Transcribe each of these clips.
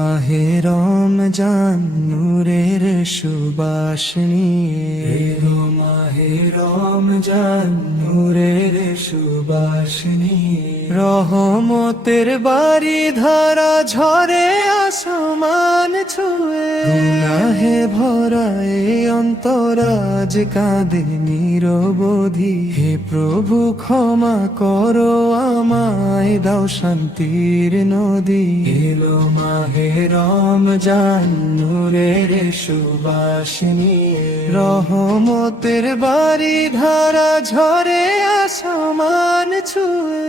মাহে রমজান নূরের সুবাস নিয়ে, এলো মাহে রমজান নূরের সুবাস নিয়ে। রহমতের বাড়ি ধারা ঝরে আসমান ছুঁয়ে, গুনাহে ভরা এই অন্তরাজ কাঁদে নিরবধি। হে প্রভু ক্ষমা করো আমায়, দাও শান্তির নদী। এলো মাহে রমজান নূরের সুবাস নিয়ে, রহমতের বাড়ি ধারা ঝরে আসমান ছুঁয়ে।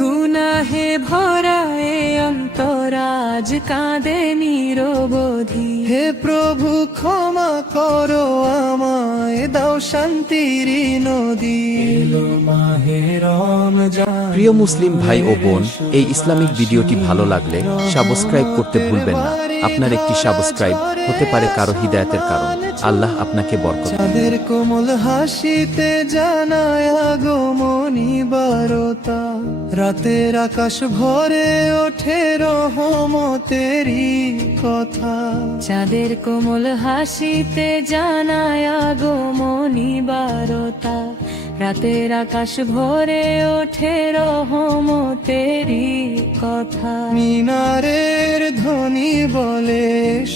গুনাহে ভরা এ অন্তরাজ কাঁদে নিরবধি। হে প্রভু ক্ষমা করো আমায়, দাও শান্তির নদী। এলো মাহে রমজান। প্রিয় মুসলিম ভাই ও বোন, এই ইসলামিক ভিডিওটি ভালো লাগলে সাবস্ক্রাইব করতে ভুলবেন না। আপনার একটি সাবস্ক্রাইব হতে পারে কারো হিদায়াতের কারণ। আল্লাহ আপনাকে বরকত দিন। চাঁদের কোমল হাসিতে জানায় আগমনী বারতা, রাতের আকাশ ভরে ওঠে রহমতেরই কথা। চাঁদের কোমল হাসিতে জানায় আগমনী বারতা, রাতের আকাশ ভরে ওঠে রহমতেরই কথা। মিনারের ধ্বনি বলে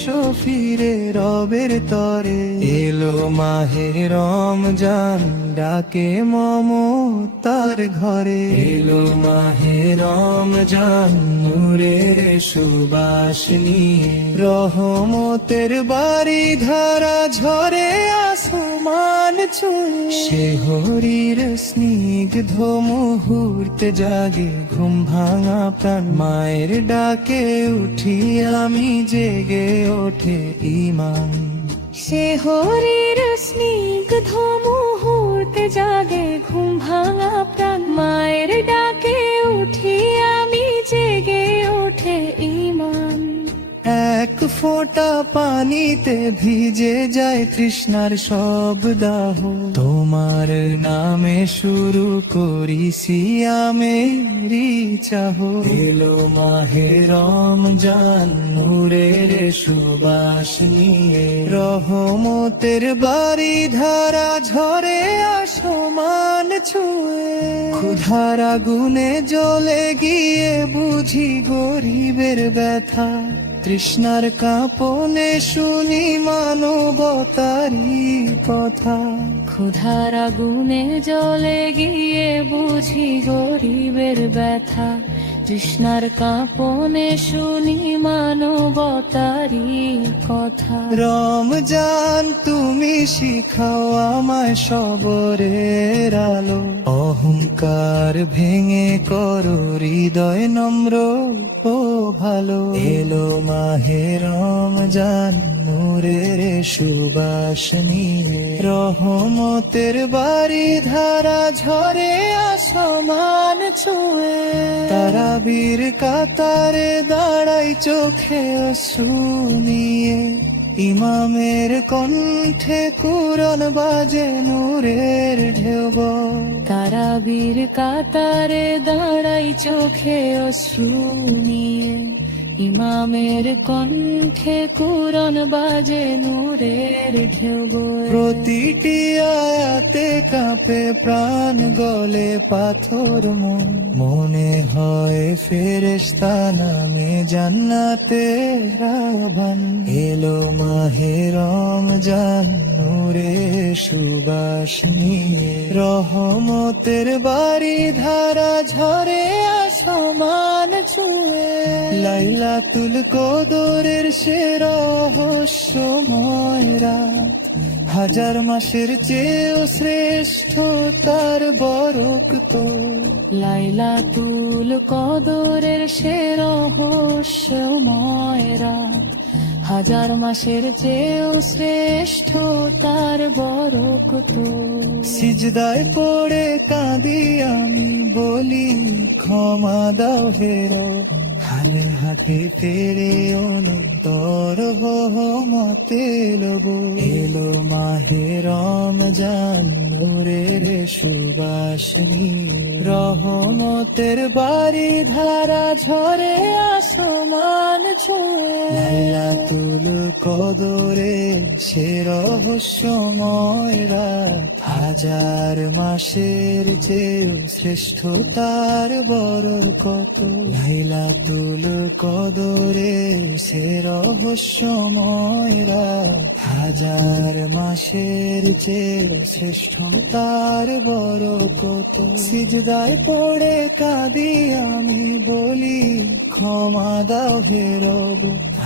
শফিরে রবের তরে, এলো মাহে রমজান ডাকে মমতার ঘরে। এলো মাহে রমজান নূরের সুবাস নিয়ে, রহমতের বাড়ি ধারা ঝরে আসমান ছুঁয়ে। সে হরির স্নিগ্ধ মুহূর্তে জাগে ঘুম ভাঙা প্রাণ, মায়ের ডাকে উঠি আমি জেগে ওঠে ঈমান। সে হরির স্নিগ্ধ মুহূর্তে জাগে ঘুম ভাঙা প্রাণ, মায়ের ডাকে উঠি আমি জেগে ওঠে ঈমান। এক ফোঁটা পানিতে ভিজে যায় তৃষ্ণার সব দাহ, তোমার নামে শুরু করি সিয়ামেরি চাহ। এলো মাহে রমজান নূরের সুবাস নিয়ে, রহমতের বাড়ি ধারা ঝরে আসমান ছুঁয়ে। ক্ষুধার আগুনে জ্বলে গিয়ে বুঝি গরিবের ব্যথা, তৃষ্ণার কাঁপনে শুনি মানবতারি কথা। ক্ষুধার আগুনে জ্বলে গিয়ে বুঝি গরিবের ব্যথা, তৃষ্ণার কাঁপনে শুনি মানবতারি কথা। রমজান তুমি শিখাও আমায় সবরের আলো, অহংকার ভেঙে করো হৃদয় নম্র ও ভালো। এলো মাহে রমজান নূরের সুবাস নিয়ে, রহমতের বাড়ি ধারা ঝরে আসমান ছুঁয়ে। তারাবীর কাতারে দাঁড়াই চোখে অশ্রু নিয়ে, ইমামের কণ্ঠে কুরআন বাজে নূরের ঢেউ বয়। তারাবীর কাতারে দাঁড়াই চোখে অশ্রু নিয়ে, ইমামের কণ্ঠে কুরআন বাজে নূরের ঢেউ বয়ে। প্রতিটি আয়াতে কাঁপে প্রাণ গলে পাথর মন, মনে হয় ফেরেশতা নামে জান্নাতের আহ্বান। এলো মাহে রমজান নূরের সুবাস নিয়ে, রহমতের বাড়ি ধারা ঝরে আসমান ছুঁয়ে। লাইলাতুল কদরের সে রহস্যময় রাত, হাজার মাসের চেয়েও শ্রেষ্ঠ তার বরকত। লাইলাতুল কদরের সে রহস্যময় রাত, হাজার মাসের চেয়েও শ্রেষ্ঠ তার বরকত। সিজদায় পড়ে কাঁদি আমি বলি ক্ষমা দাও হে রব, হারে হাতে ফেরে অনুত্তর মতে লোব। এলো মাহে রমজান নূরের সুবাস নিয়ে, রহমতের বাড়ি ধারা ঝরে আসমান লাইলাতুল কদরে সে রহস্যময় রাত, হাজার মাসের চেয়েও শ্রেষ্ঠ তার বরকত। লাইলাতুল কদরে সে রহস্যময় রাত, হাজার মাসের চেয়েও শ্রেষ্ঠ তার বরকত। সিজদায় পড়ে কাঁদি আমি বলি ক্ষমা দাও হে রব,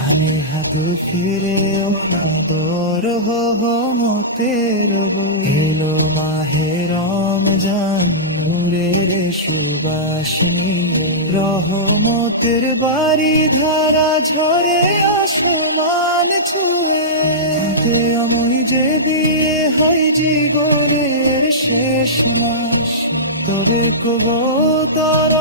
আমি হাত ফিরে অনাদর রহমতের গো। এলো মাহে রমজান নূরের সুবাস নিয়ে, রহমতের বাড়ি ধারা ঝরে আসমান ছুঁয়ে। আমি যে দিয়ে হয় জীবনের শেষ মাস, তবে কবুতর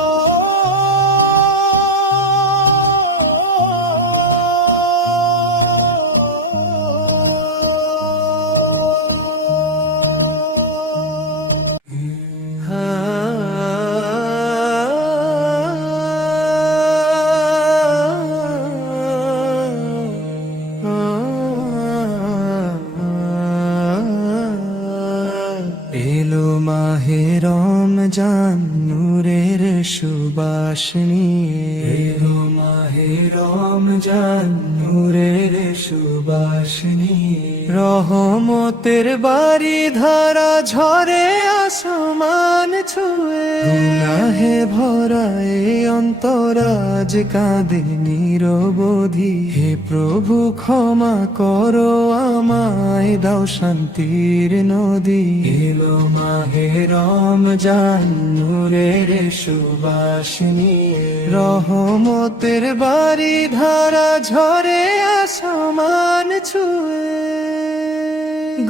এলো মাহে রমজান নূরের সুবাস নিয়ে, এলো মাহে রমজান নূরের সুবাস নিয়ে। রহমতের বাড়ি ধারা ঝরে আসমান ছুঁয়ে, গুনাহে ভরা এই অন্তরাজ কাঁদে নিরবধি। হে প্রভু ক্ষমা করো আমায়, দাও শান্তির নদী। এলো মাহে রমজান নূরের সুবাস নিয়ে, রহমতের বাড়ি ধারা ঝরে আসমান ছুঁয়ে।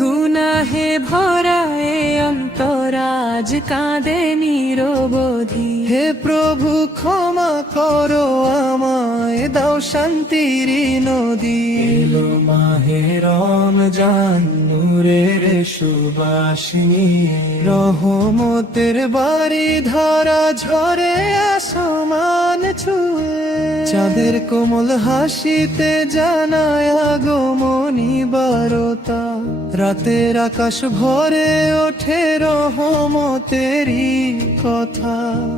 গুনাহে ভরা এ অন্তরাজ কাঁদে নিরবধি। হে প্রভু ক্ষমা করো আমায়, দাও শান্তির নদী। এলো মাহে রমজান নূরের সুবাস নিয়ে, রহমতের বাড়ি ধারা ঝরে আসমান ছুঁয়ে। চাঁদের কোমল হাসিতে জানায় আগমনী বারতা, রাতের আকাশ ভরে ওঠে রহমতেরই কথা।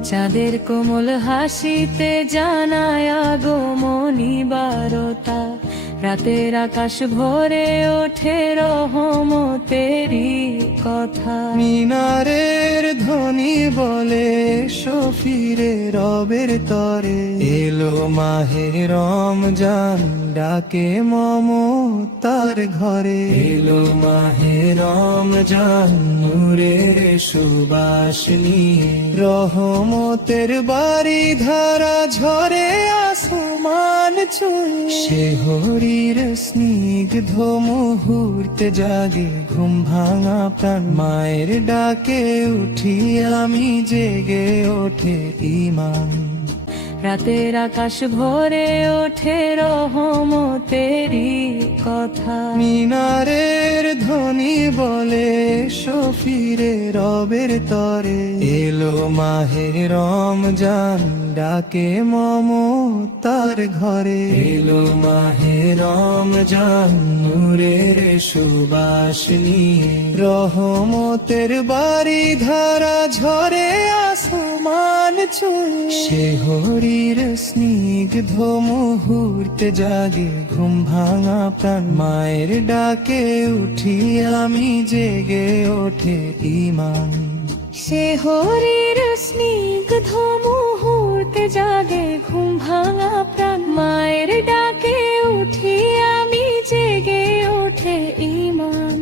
চাঁদের কোমল হাসিতে জানায় আগমনী বারতা, রাতের আকাশ ভরে ওঠে রহমতেরই কথা। মিনারের ধ্বনি বলে শফিরে রবের তরে, এলো মাহে রমজান ডাকে মমতার ঘরে। এলো মাহে রমজান নূরের সুবাস নিয়ে, রহমতের বাড়ি ধারা ঝরে আসমান ছুঁয়ে। সে হরির স্নিগ্ধ মুহূর্তে জাগে ঘুম ভাঙা প্রাণ, মায়ের ডাকে উঠি আমি জেগে ওঠে ঈমান। রাতের আকাশ ভরে ওঠে রহমতেরই কথা। মিনারের ধ্বনি বলে শফিরে রবের তরে, এলো মাহে রমজান ডাকে মমতার ঘরে। এলো মাহে রমজান নূরের সুবাস নিয়ে, রহমতের বাড়ি ধারা ঝরে আসমান ছুঁয়ে। সে হরির স্নিগ্ধ মুহূর্তে জাগে ঘুম ভাঙা প্রাণ, মায়ের ডাকে উঠি আমি জেগে ওঠে ঈমান। সে হরির স্নিগ্ধ মুহূর্তে জাগে ঘুম ভাঙা প্রাণ, মায়ের ডাকে উঠি আমি জেগে ওঠে ঈমান।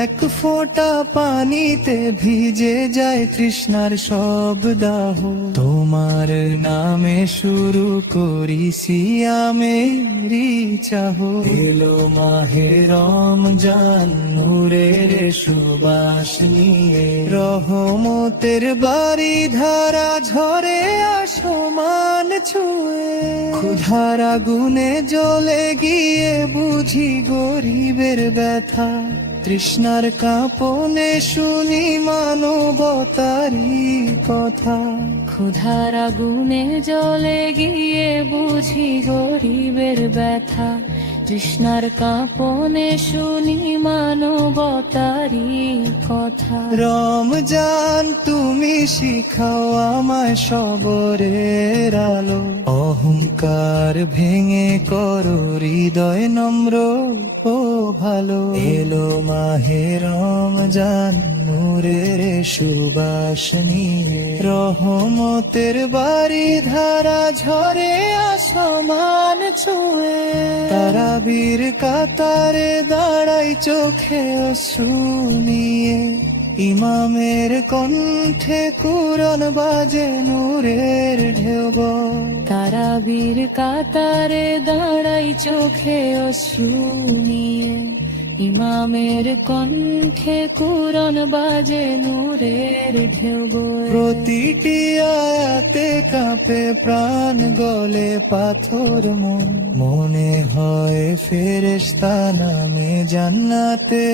এক ফোঁটা পানিতে ভিজে যায় তৃষ্ণার সব দাহ, তোমার নামে শুরু করি সিয়ামেরি চাহ। এলো মাহে রমজান নূরের সুবাস নিয়ে, রহমতের বাড়ি ধারা ঝরে আসমান ছুঁয়ে। ক্ষুধার আগুনে জ্বলে গিয়ে বুঝি গরিবের ব্যথা, তৃষ্ণার কাঁপনে শুনি মানবতারি কথা। ক্ষুধার আগুনে জ্বলে গিয়ে বুঝি গরিবের ব্যথা, তৃষ্ণার কাঁপনে শুনি মানবতারি কথা। রমজান তুমি শিখাও আমায় সবরের আলো, অহংকার ভেঙে করো হৃদয় নম্র ও ভালো। এলো মাহে রমজান নূরের সুবাস নিয়ে, রহমতের বাড়ি ধারা ঝরে আসমান ছুঁয়ে। তারাবীর কাতারে দাঁড়াই চোখে অশ্রু নিয়ে, ইমামের কণ্ঠে কুরআন বাজে নূরের ঢেউ বয়। তারাবীর কাতারে দাঁড়াই চোখে অশ্রু নিয়ে, ইমামের কণ্ঠে কুরআন বাজে নূরের ঢেউ বয়ে। প্রতিটি আয়াতে কাঁপে প্রাণ, গলে পাথর মন, মনে হয় ফেরেশতা নামে জান্নাতে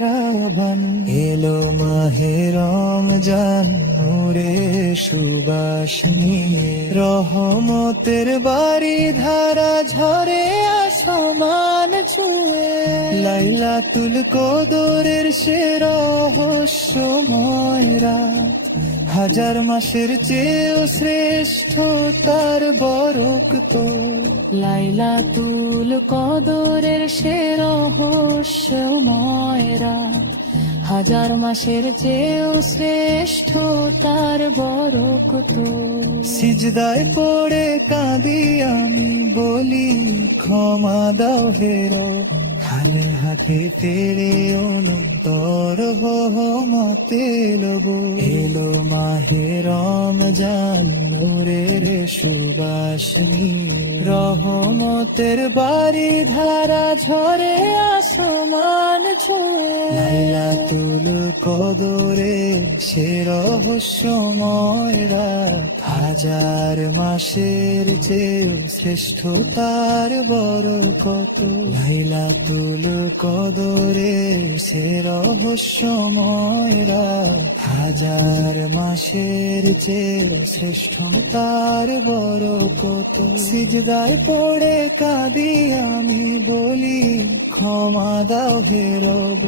রাবান। এলো মাহে রমজান নূরের সুবাস নিয়ে, রহমতের বাড়ি ধারা ঝরে আসমান ছুঁয়ে। লাইলাতুল কদরের সে রহস্যময় রাত, হাজার মাসের চেয়েও শ্রেষ্ঠ তার বরকত। লাইলাতুল কদরের সে রহস্যময় রাত, হাজার মাসের চেয়েও শ্রেষ্ঠ তার বরকত। সিজদায় পড়ে কাঁদি আমি, বলি ক্ষমা দাও হে রব। হাতে হাতে তেরে অনন্তর রহমতে লব। এলো মাহে রমজান নূরের সুবাস নিয়ে, রহমতের বাড়ি ধারা ঝরে আসমান ছুঁয়ে। লাইলাতুল কদরে সে রহস্যময় রাত, হাজার মাসের চেয়েও শ্রেষ্ঠ তার বরকত। লাইলাতুল কদরে সে রহস্যময় রাত, হাজার মাসের চেয়েও শ্রেষ্ঠ তার বরকত। সিজদায় পড়ে কাঁদি আমি, বলি ক্ষমা দাও হে রব।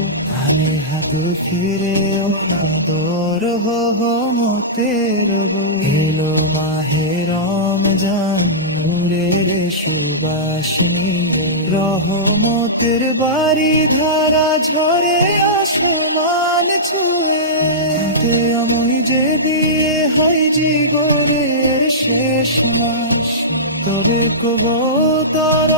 আমি হাত ফিরে অনাদর রহমতে রব। এলো মাহে রমজান নূরের সুবাস নিয়ে, রহমতের বাড়ি ধারা ঝরে আসমান ছুঁয়ে। আমি যে দিয়ে হয় জীবনের শেষ মাস, তবে কবুতর